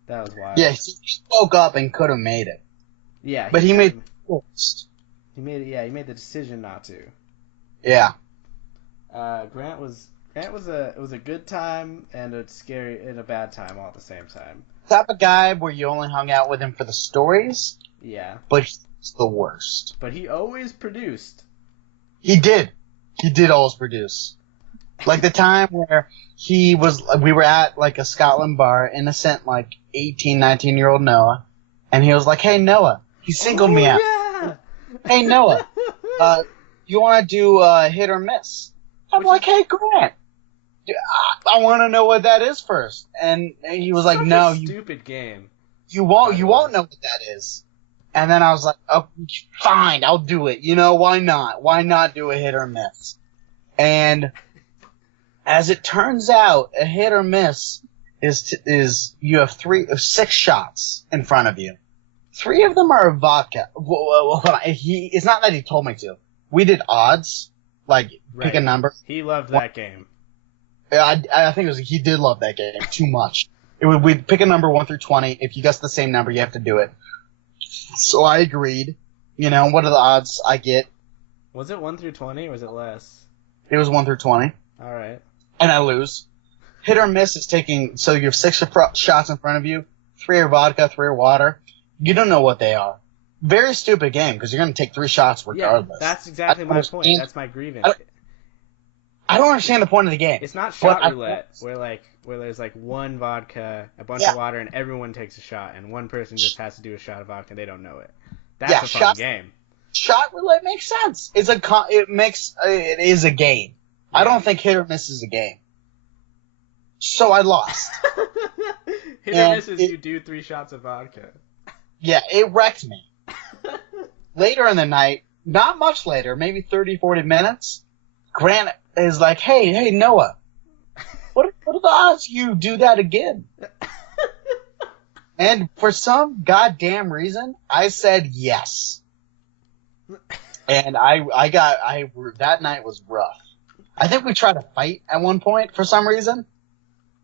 That was wild. Yeah, he woke up and could have made it. Yeah, but he made he made the decision not to. Yeah. Grant was it was a good time and a bad time all at the same time. Type of guy where you only hung out with him for the stories. Yeah. But he's the worst. But he always produced. He did always produce. Like the time where we were at like a Scotland bar, innocent like 18, 19-year-old Noah, and he was like, "Hey Noah," he singled me out. Yeah. "Hey Noah, you want to do hit or miss?" I'm like, "Hey Grant, I want to know what that is first." And he was like, "No, stupid game. You won't know what that is." And then I was like, "Oh, fine, I'll do it. You know, why not? Why not do a hit or miss?" And as it turns out, a hit or miss is you have 6 shots in front of you. 3 of them are vodka. It's not that he told me to. We did odds, like pick a number. He loved that game. I think he did love that game too much. We'd pick a number 1 through 20. If you guess the same number, you have to do it. So I agreed. You know, what are the odds I get? Was it 1 through 20 or was it less? It was 1 through 20. All right. And I lose. Hit or miss is so you have 6 shots in front of you. 3 are vodka, 3 are water. You don't know what they are. Very stupid game because you're going to take 3 shots regardless. Yeah, that's exactly my point. That's my grievance. I don't understand the point of the game. It's not shot roulette where there's like 1 vodka, a bunch of water, and everyone takes a shot, and one person just has to do a shot of vodka and they don't know it. That's a fun game. Shot roulette makes sense. It is a game. Yeah. I don't think hit or miss is a game. So I lost. Hit or miss is you do 3 shots of vodka. Yeah, it wrecked me. Later in the night, not much later, maybe 30, 40 minutes, Grant is like, hey, Noah, what are the odds you do that again? And for some goddamn reason, I said yes. And that night was rough. I think we tried to fight at one point for some reason.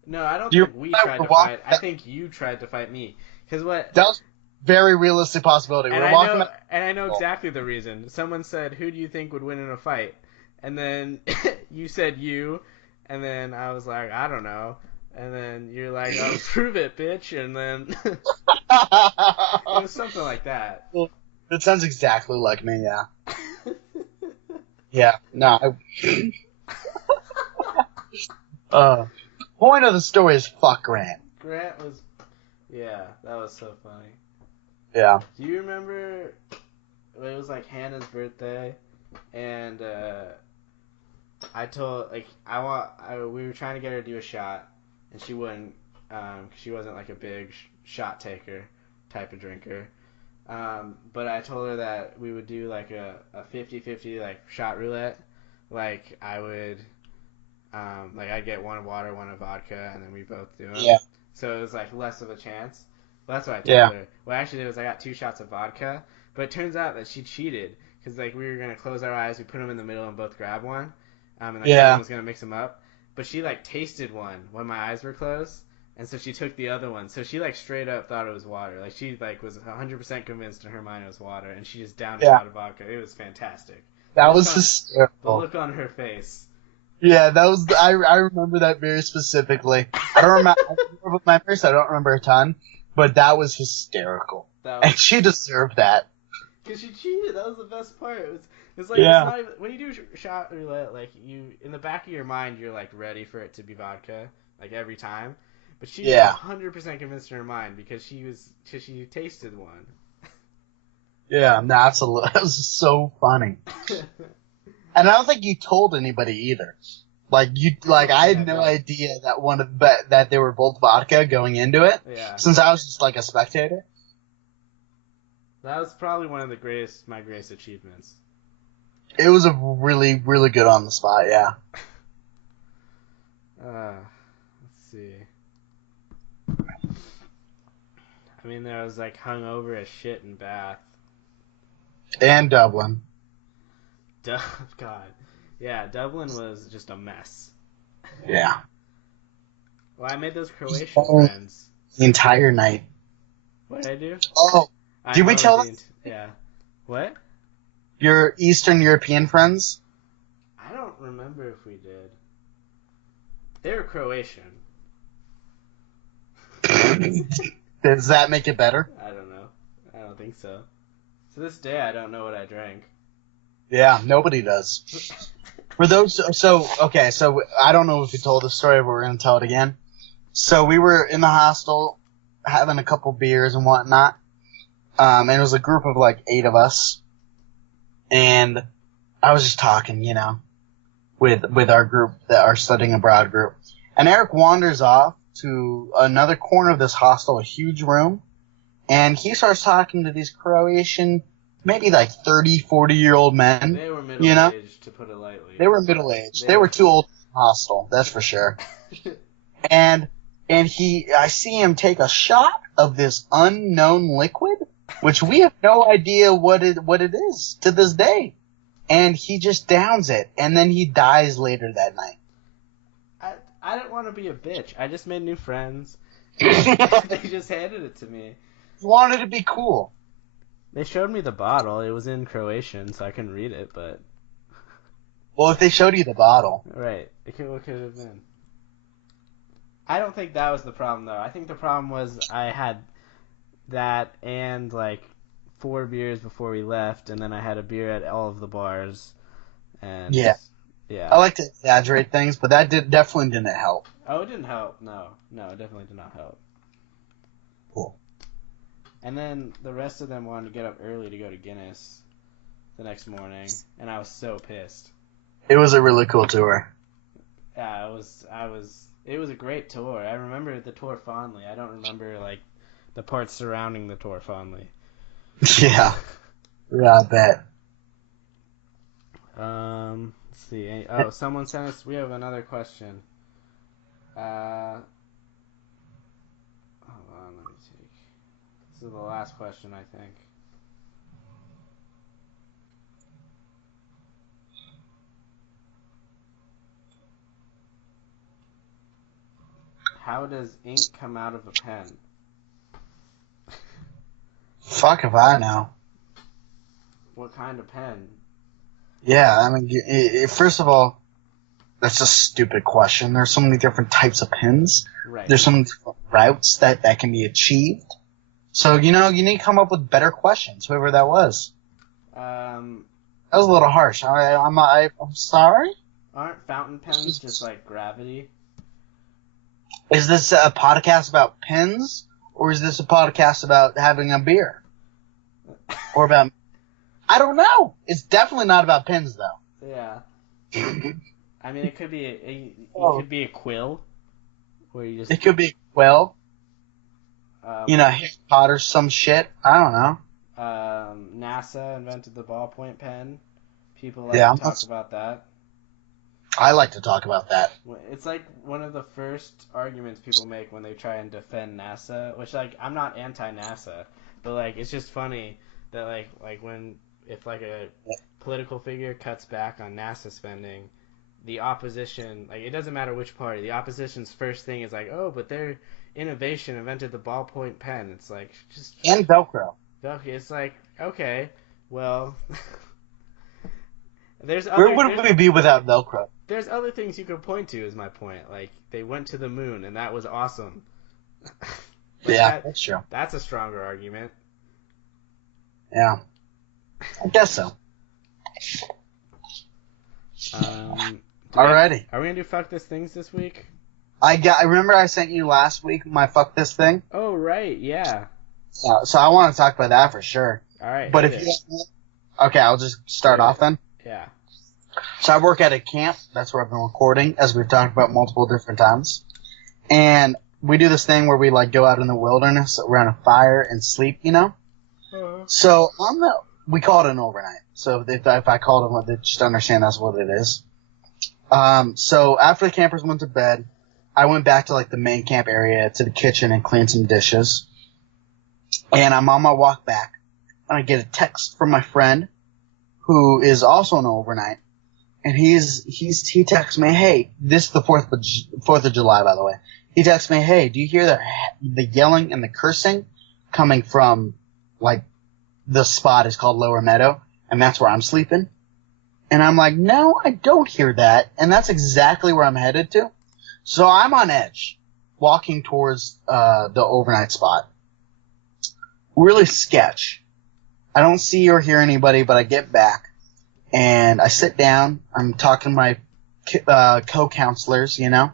No, I don't think we tried to fight. I think you tried to fight me. Because what? That was a very realistic possibility. And I know exactly the reason. Someone said, "Who do you think would win in a fight?" And then you said you, and then I was like, "I don't know." And then you're like, "Oh, prove it, bitch!" And then it was something like that. Well, that sounds exactly like me. Yeah. Yeah. No. Point of the story is fuck Grant. Grant was, yeah, that was so funny. Yeah. Do you remember? It was like Hannah's birthday, and I told we were trying to get her to do a shot, and she wouldn't. 'Cause she wasn't like a big shot taker type of drinker. But I told her that we would do like a 50-50 like shot roulette. Like I would, like I'd get one of water, one of vodka, and then we both do them. Yeah. So it was like less of a chance. Well, that's what I told Yeah. her. What I actually did was I got 2 shots of vodka, but it turns out that she cheated because like we were gonna close our eyes, we put them in the middle and both grab one, and like Yeah. someone was gonna mix them up. But she like tasted one when my eyes were closed. And so she took the other one. So she like straight up thought it was water. Like she like was 100% convinced in her mind it was water, and she just downed a shot of vodka. It was fantastic. That was The hysterical. look on her face. Yeah, that was. I remember that very specifically. I don't remember memories. I don't remember a ton, but that was hysterical, and she deserved that. Cause she cheated. That was the best part. It's like Yeah. it's not even, when you do shot roulette, like you in the back of your mind you're like ready for it to be vodka, like every time. But she was 100% convinced in her mind because she tasted one. Yeah, absolutely. That was so funny. And I don't think you told anybody either. Like I had no idea that that they were both vodka going into it. Yeah. Since I was just like a spectator. That was probably one of my greatest achievements. It was a really, really good on the spot, yeah. Let's see. I mean, there was like hungover as shit in Bath. And Dublin. God. Yeah, Dublin was just a mess. Yeah. Well, I made those Croatian friends. The entire night. What did I do? Oh, did we tell them? Yeah. What? Your Eastern European friends? I don't remember if we did. They were Croatian. Does that make it better? I don't know. I don't think so. To this day, I don't know what I drank. Yeah, nobody does. For those, so I don't know if you told the story, but we're going to tell it again. So we were in the hostel having a couple beers and whatnot. And it was a group of like 8 of us. And I was just talking, with our group, our studying abroad group. And Eric wanders off to another corner of this hostel, a huge room. And he starts talking to these Croatian, maybe like 30, 40-year-old men. They were middle-aged, to put it lightly. They were middle-aged. They were too old for the hostel, that's for sure. And I see him take a shot of this unknown liquid, which we have no idea what it is to this day. And he just downs it, and then he dies later that night. I didn't want to be a bitch. I just made new friends. They just handed it to me. You wanted to be cool. They showed me the bottle. It was in Croatian, so I couldn't read it, but... Well, if they showed you the bottle. Right. What could it have been? I don't think that was the problem, though. I think the problem was I had that and, like, 4 beers before we left, and then I had a beer at all of the bars. And yeah. I like to exaggerate things, but that definitely didn't help. Oh, it didn't help. No, it definitely did not help. Cool. And then the rest of them wanted to get up early to go to Guinness the next morning, and I was so pissed. It was a really cool tour. Yeah, it was a great tour. I remember the tour fondly. I don't remember, like, the parts surrounding the tour fondly. Yeah. Yeah, I bet. Let's see. Someone sent us. We have another question. Hold on, let me take. This is the last question, I think. How does ink come out of a pen? Fuck if I know. What kind of pen? Yeah, I mean, first of all, that's a stupid question. There's so many different types of pens. Right. There's so many different routes that can be achieved. So, you need to come up with better questions, whoever that was. That was a little harsh. I'm sorry? Aren't fountain pens just like gravity? Is this a podcast about pens, or is this a podcast about having a beer? Or about... I don't know. It's definitely not about pens, though. Yeah. I mean, it could be it Oh, could be a quill where you just it could be well, um, Harry Potter, some shit. I don't know. NASA invented the ballpoint pen. People like to Yeah, talk about that. I like to talk about that. It's like one of the first arguments people make when they try and defend NASA, which like I'm not anti-NASA, but like it's just funny that like when if like a political figure cuts back on NASA spending, the opposition, like it doesn't matter which party, the opposition's first thing is like, "Oh, but their innovation invented the ballpoint pen." It's like just And Velcro. okay, it's like okay, well, there's Where other would we be without Velcro? there's other things you could point to is my point. Like they went to the moon and that was awesome. Like Yeah, that's true. that's a stronger argument. Yeah, I guess so. Alrighty. Are we gonna do fuck this things this week? I remember I sent you last week my fuck this thing. Oh right, yeah. So I want to talk about that for sure. All right. But if you okay, I'll just start off then. Yeah. So I work at a camp. That's where I've been recording, as we've talked about multiple different times. And we do this thing where we like go out in the wilderness around a fire and sleep, you know. So we call it an overnight. So if I called it, just understand that's what it is. So after the campers went to bed, I went back to like the main camp area to the kitchen and cleaned some dishes. And I'm on my walk back, and I get a text from my friend, who is also an overnight, and he texts me, "Hey, this is the 4th of July, by the way." He texts me, "Hey, do you hear the yelling and the cursing coming from like the spot is called Lower Meadow, and that's where I'm sleeping?" And I'm like, "No, I don't hear that," and that's exactly where I'm headed to. So I'm on edge, walking towards the overnight spot. Really sketch. I don't see or hear anybody, but I get back, and I sit down. I'm talking to my co-counselors, you know,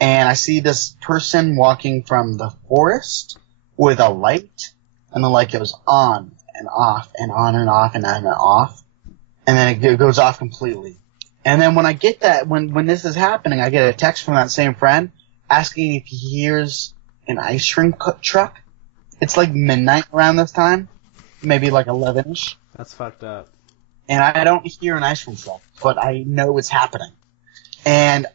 and I see this person walking from the forest with a light, and the light goes on and off and on and off and on and off, and then it goes off completely. And then when I get that, when this is happening, I get a text from that same friend asking if he hears an ice cream truck. It's like midnight around this time, maybe like 11ish. That's fucked up. And I don't hear an ice cream truck, but I know it's happening. And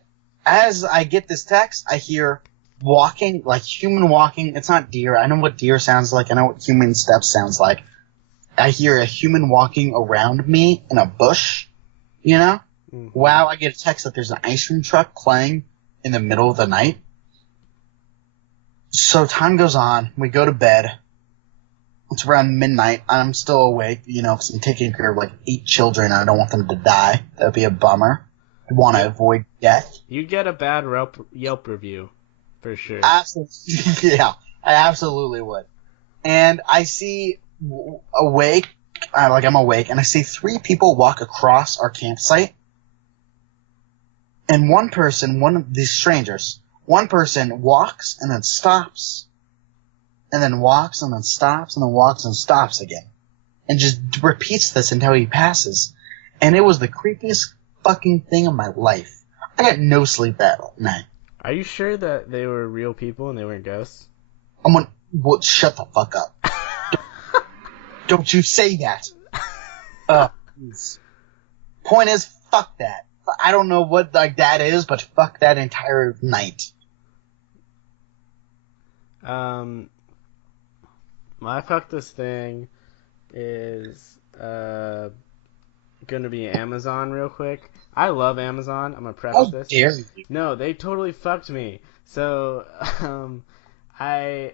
as I get this text, I hear walking, like human walking. It's not deer. I know what deer sounds like. I know what human steps sounds like. I hear a human walking around me in a bush, you know? Mm-hmm. Wow, I get a text that there's an ice cream truck playing in the middle of the night. So time goes on. We go to bed. It's around midnight. I'm still awake, you know, because I'm taking care of like 8 children. I don't want them to die. That would be a bummer. I want to avoid death. You'd get a bad Yelp review, for sure. Absolutely. Yeah, I absolutely would. And I see I'm awake, and I see 3 people walk across our campsite. And one of these strangers, one person walks and then stops, and then walks and then stops and then walks and stops again, and just repeats this until he passes. And it was the creepiest fucking thing of my life. I got no sleep that night. Are you sure that they were real people and they weren't ghosts? Well, shut the fuck up. Don't you say that. Point is, fuck that. I don't know what like that is, but fuck that entire night. My fuck this thing is gonna be Amazon real quick. I love Amazon. I'm gonna preface this. Dare you? No, they totally fucked me. So I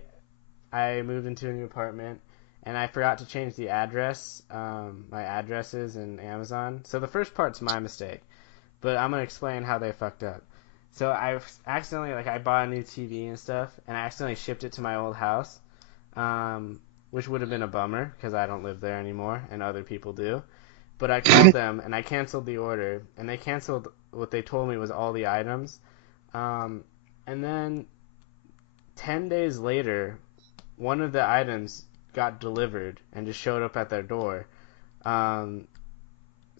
moved into a new apartment and I forgot to change the address. My addresses in Amazon. So the first part's my mistake. But I'm gonna explain how they fucked up. So I accidentally, I bought a new TV and stuff, and I accidentally shipped it to my old house, which would have been a bummer because I don't live there anymore, and other people do. But I called them and I canceled the order, and they canceled what they told me was all the items. And then 10 days later, one of the items got delivered and just showed up at their door.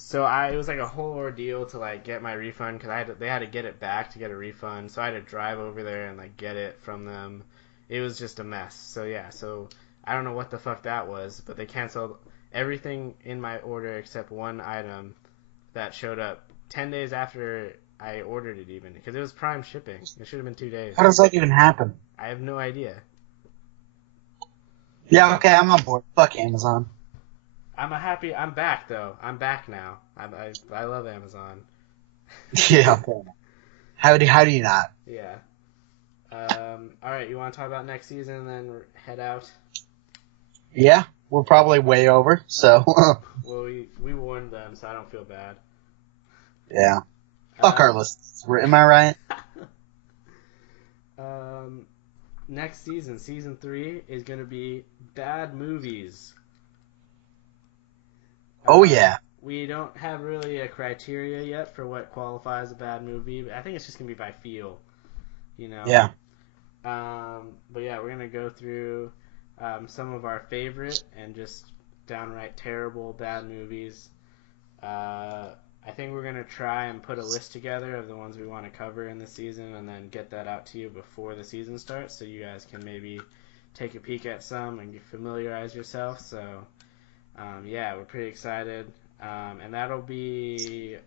So it was like a whole ordeal to like get my refund because they had to get it back to get a refund. So I had to drive over there and like get it from them. It was just a mess. So yeah, so I don't know what the fuck that was, but they canceled everything in my order except one item that showed up 10 days after I ordered it even because it was Prime shipping. It should have been 2 days. How does that even happen? I have no idea. Yeah, okay, I'm on board. Fuck Amazon. I'm back though. I'm back now. I love Amazon. Yeah. Okay. How do you not? Yeah. All right, you want to talk about next season and then head out? Yeah, we're probably way over, so. Well, we warned them, so I don't feel bad. Yeah. Fuck our listeners. Am I right? Next season 3, is going to be bad movies. Oh, yeah. We don't have really a criteria yet for what qualifies a bad movie. I think it's just going to be by feel, you know? Yeah. But yeah, we're going to go through some of our favorite and just downright terrible bad movies. I think we're going to try and put a list together of the ones we want to cover in the season and then get that out to you before the season starts so you guys can maybe take a peek at some and familiarize yourself. So, yeah, we're pretty excited. And it'll be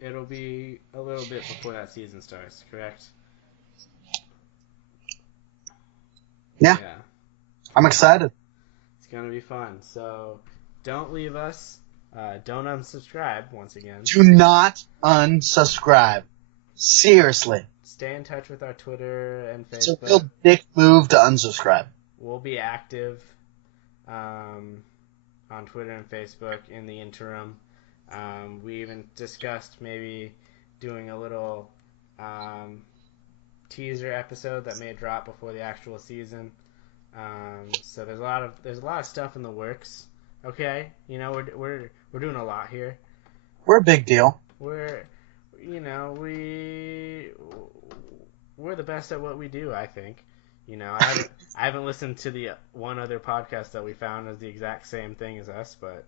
a little bit before that season starts, correct? Yeah. I'm excited. It's going to be fun. So don't leave us. Don't unsubscribe, once again. Do not unsubscribe. Seriously. Stay in touch with our Twitter and Facebook. It's a real dick move to unsubscribe. We'll be active on Twitter and Facebook in the interim. We even discussed maybe doing a little teaser episode that may drop before the actual season. So there's a lot of stuff in the works. Okay, you know we're doing a lot here. We're a big deal. We're the best at what we do. I think. You know, I haven't listened to the one other podcast that we found as the exact same thing as us, but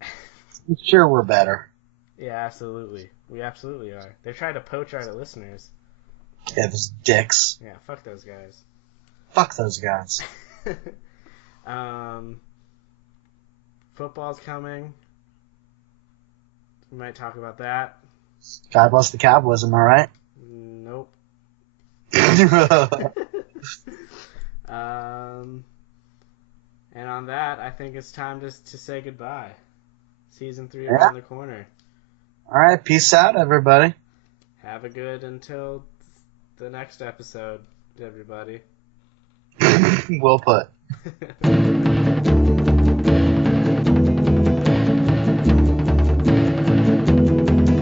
I'm sure we're better. Yeah, absolutely. We absolutely are. They try to poach our listeners. Yeah, those dicks. Yeah, fuck those guys. Fuck those guys. Football's coming. We might talk about that. God bless the Cowboys, am I right? Nope. And on that, I think it's time to say goodbye. Season 3 around the corner. All right, peace out, everybody. Have a good until the next episode, everybody. Well put.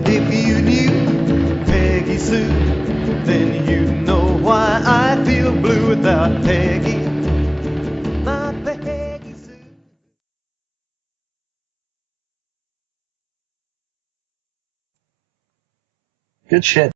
If you knew Peggy Sue, then you know why I feel blue without Peggy. My Peggy Sue. Good shit.